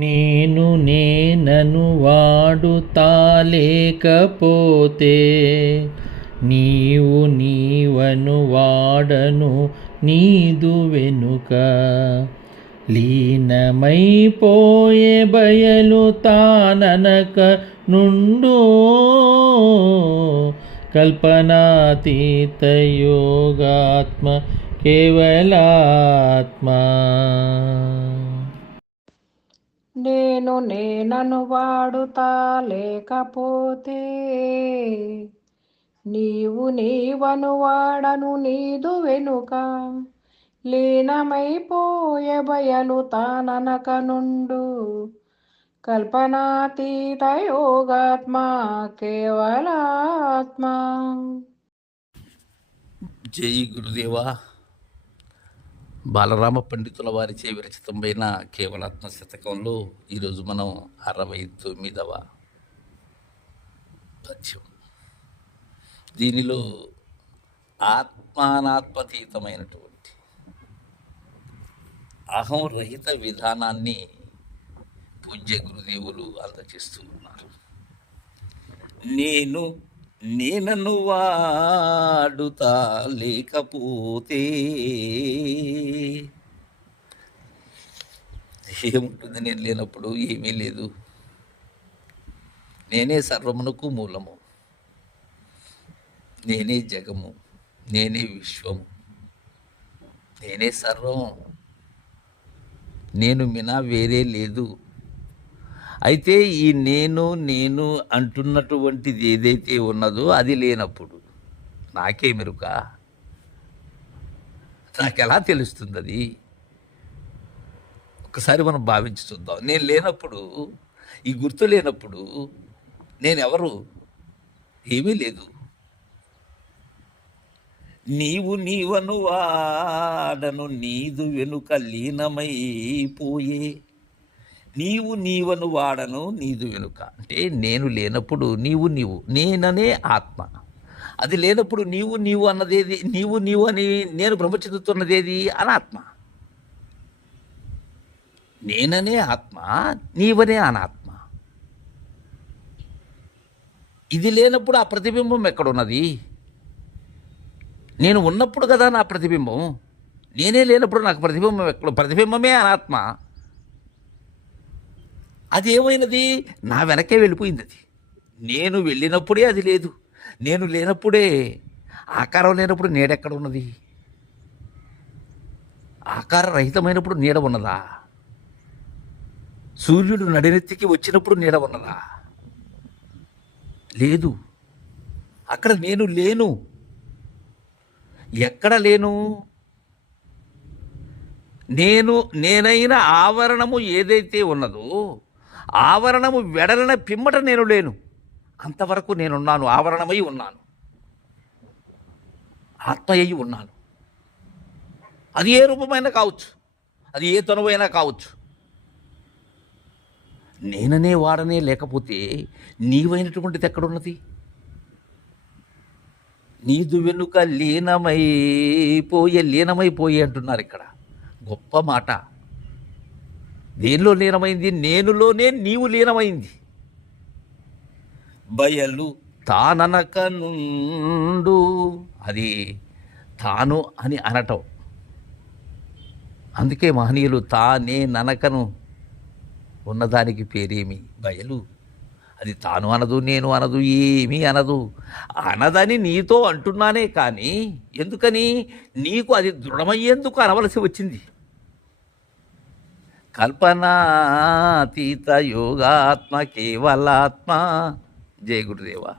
నేను నేనను వాడుతా లేకపోతే నీవు నీవను వాడను నీదు వెనుక లీనమైపోయే బయలు తాననక నుండు కల్పనాతీత యోగాత్మ కేవలాత్మ. నేను నేనను వాడుతా లేకపోతే నీవు నీవను వాడను నీదు వెనుక లీనమైపోయే బయలు తాననక నుండు కల్పనాతీత యోగాత్మ కేవలాత్మ. జై గురుదేవా. బాలరామ పండితుల వారిచే విరచితమైన కేవలాత్మ శతకంలో ఈరోజు మనం 69వ పద్యం. దీనిలో ఆత్మానాత్మతీతమైనటువంటి అహం రహిత విధానాన్ని పూజ్య గురుదేవులు అందజేస్తూ ఉన్నారు. నేనను వాడుతా లేకపోతే ఏముంటుంది? నేను లేనప్పుడు ఏమీ లేదు. నేనే సర్వమునకు మూలము, నేనే జగము, నేనే విశ్వము, నేనే సర్వము. నేను మినా వేరే లేదు. అయితే ఈ నేను అంటున్నటువంటిది ఏదైతే ఉన్నదో అది లేనప్పుడు నాకే మెరుక, నాకెలా తెలుస్తుంది అది? ఒకసారి మనం భావించి చూద్దాం. నేను లేనప్పుడు, ఈ గుర్తు లేనప్పుడు నేనెవరు? ఏమీ లేదు. నీవను వాడను నీదు వెనుక లీనమైపోయే. నీవను వాడను నీదు వెనుక అంటే నేను లేనప్పుడు నీవు నేననే ఆత్మ. అది లేనప్పుడు నీవు అన్నదేది? నీవు అని నేను భ్రమ చెందుతున్నదేది? అనాత్మ. నేననే ఆత్మ, నీవనే అనాత్మ. ఇది లేనప్పుడు ఆ ప్రతిబింబం ఎక్కడున్నది? నేను ఉన్నప్పుడు కదా నా ప్రతిబింబం. నేనే లేనప్పుడు నాకు ప్రతిబింబం ఎక్కడ? ప్రతిబింబమే అనాత్మ. అది ఏమైనది? నా వెనకే వెళ్ళిపోయింది. అది నేను వెళ్ళినప్పుడే అది లేదు. నేను లేనప్పుడే, ఆకారం లేనప్పుడు నీడెక్కడ ఉన్నది? ఆకార రహితమైనప్పుడు నీడ ఉన్నదా? సూర్యుడు నడినెత్తికి వచ్చినప్పుడు నీడ ఉన్నదా? లేదు. అక్కడ నేను లేను. ఎక్కడ లేను? నేనైన ఆవరణము ఏదైతే ఉన్నదో, ఆవరణము వెడలిన పిమ్మట నేను లేను. అంతవరకు నేనున్నాను, ఆవరణమై ఉన్నాను, ఆత్మయ్యి ఉన్నాను. అది ఏ రూపమైనా కావచ్చు, అది ఏ తనువైనా కావచ్చు. నేననే వాడనే లేకపోతే నీవైనటువంటిది ఎక్కడున్నది? నీదు వెనుక లీనమైపోయే అంటున్నారు ఇక్కడ. గొప్ప మాట. దేనిలో లీనమైంది? నేనులోనే నీవు లీనమైంది. బయలు తాననక నుండు, అది తాను అని అనటం. అందుకే మహనీయులు తానే ననకను ఉన్నదానికి పేరేమి? బయలు. అది తాను అనదు, నేను అనదు, ఏమీ అనదు. అనదని నీతో అంటున్నానే కానీ ఎందుకని? నీకు అది దృఢమయ్యేందుకు అనవలసి వచ్చింది. కల్పనాతీత యోగాత్మ కేవలాత్మ. జయ గురుదేవా.